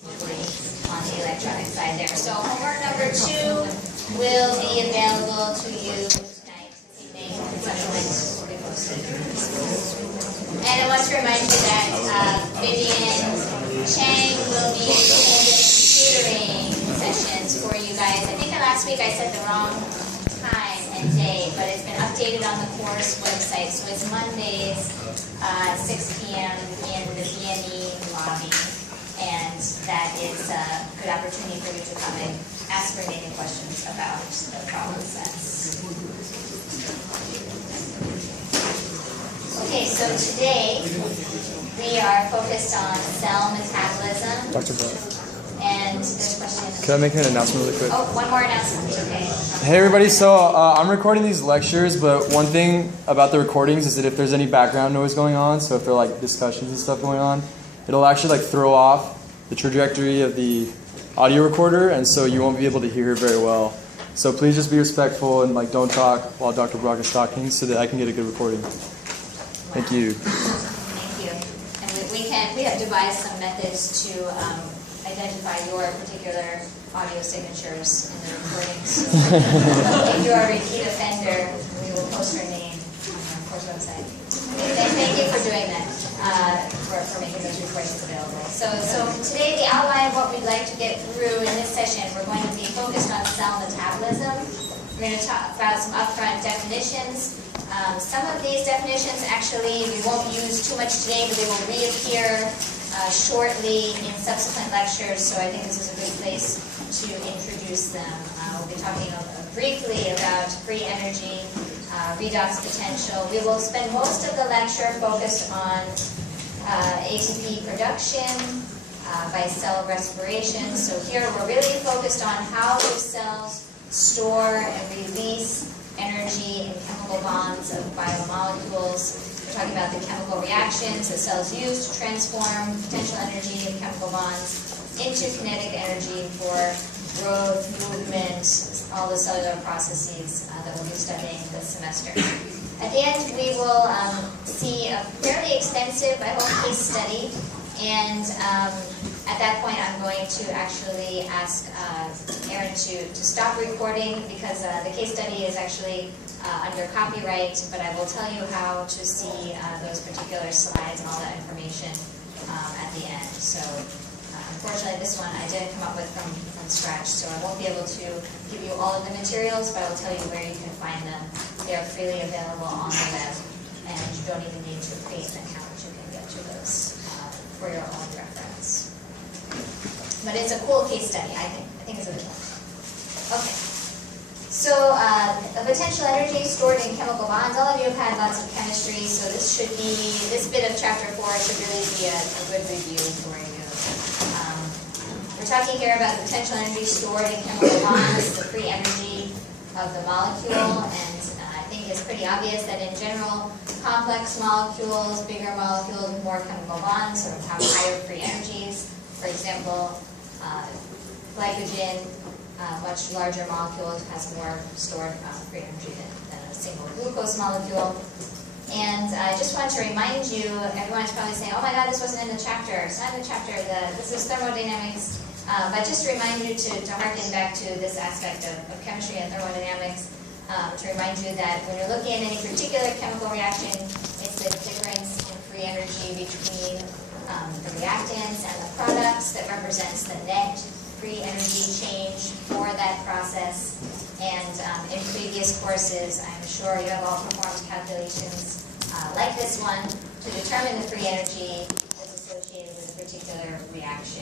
on the electronic side there. So homework number 2 will be available to you tonight, this evening. Supplements will be posted. And I want to remind you that Vivian Chang will be holding tutoring sessions for you guys. I think that last week I said the wrong time and day, but it's been updated on the course website. So it's Mondays, 6 p.m. in the BNE lobby. And that is a good opportunity for you to come and ask remaining questions about the problem sets. Okay, so today we are focused on cell metabolism. Dr. Brock. And there's questions. Can I make an announcement really quick? Oh, one more announcement. Okay. Hey everybody, so I'm recording these lectures, but one thing about the recordings is that if there's any background noise going on, so if there are like discussions and stuff going on, it'll actually like throw off the trajectory of the audio recorder, and so you won't be able to hear it very well. So please just be respectful and like don't talk while Dr. Brock is talking so that I can get a good recording. Thank you. Thank you. And we have devised some methods to identify your particular audio signatures in the recordings. So if you are a repeat offender, we will post your name on our course website. Thank you for doing that, for making those recordings available. So today the outline of what we'd like to get through in this session, we're going to be focused on cell metabolism. We're going to talk about some upfront definitions. Some of these definitions actually we won't use too much today, but they will reappear shortly in subsequent lectures, so I think this is a good place to introduce them. We'll be talking briefly about free energy, redox potential. We will spend most of the lecture focused on ATP production by cell respiration. So here we're really focused on how do cells store and release energy in chemical bonds of biomolecules. We're talking about the chemical reactions that cells use to transform potential energy of chemical bonds into kinetic energy for growth, movement, all the cellular processes that we'll be studying this semester. At the end, we will see a fairly extensive, I hope, case study. And at that point, I'm going to actually ask Aaron to stop recording because the case study is actually under copyright, but I will tell you how to see those particular slides and all that information at the end. So unfortunately, this one I didn't come up with from scratch, so I won't be able to give you all of the materials, but I will tell you where you can find them. They are freely available on the web, and you don't even need to create an account. You can get to those for your own reference. But it's a cool case study, I think. I think it's a good one. Okay. So the potential energy stored in chemical bonds. All of you have had lots of chemistry, so this bit of chapter 4 should really be a good review for you. We're talking here about the potential energy stored in chemical bonds, the free energy of the molecule, and I think it's pretty obvious that in general, complex molecules, bigger molecules, more chemical bonds sort of have higher free energies. For example, glycogen, much larger molecule, has more stored free energy than a single glucose molecule. And I just want to remind you, everyone's probably saying, oh my god, this wasn't in the chapter. It's not in the chapter, this is thermodynamics. But just to remind you to harken back to this aspect of chemistry and thermodynamics, to remind you that when you're looking at any particular chemical reaction, it's the difference in free energy between the reactants and the products that represents the net free energy change for that process. And in previous courses, I'm sure you have all performed calculations like this one to determine the free energy that's associated with a particular reaction.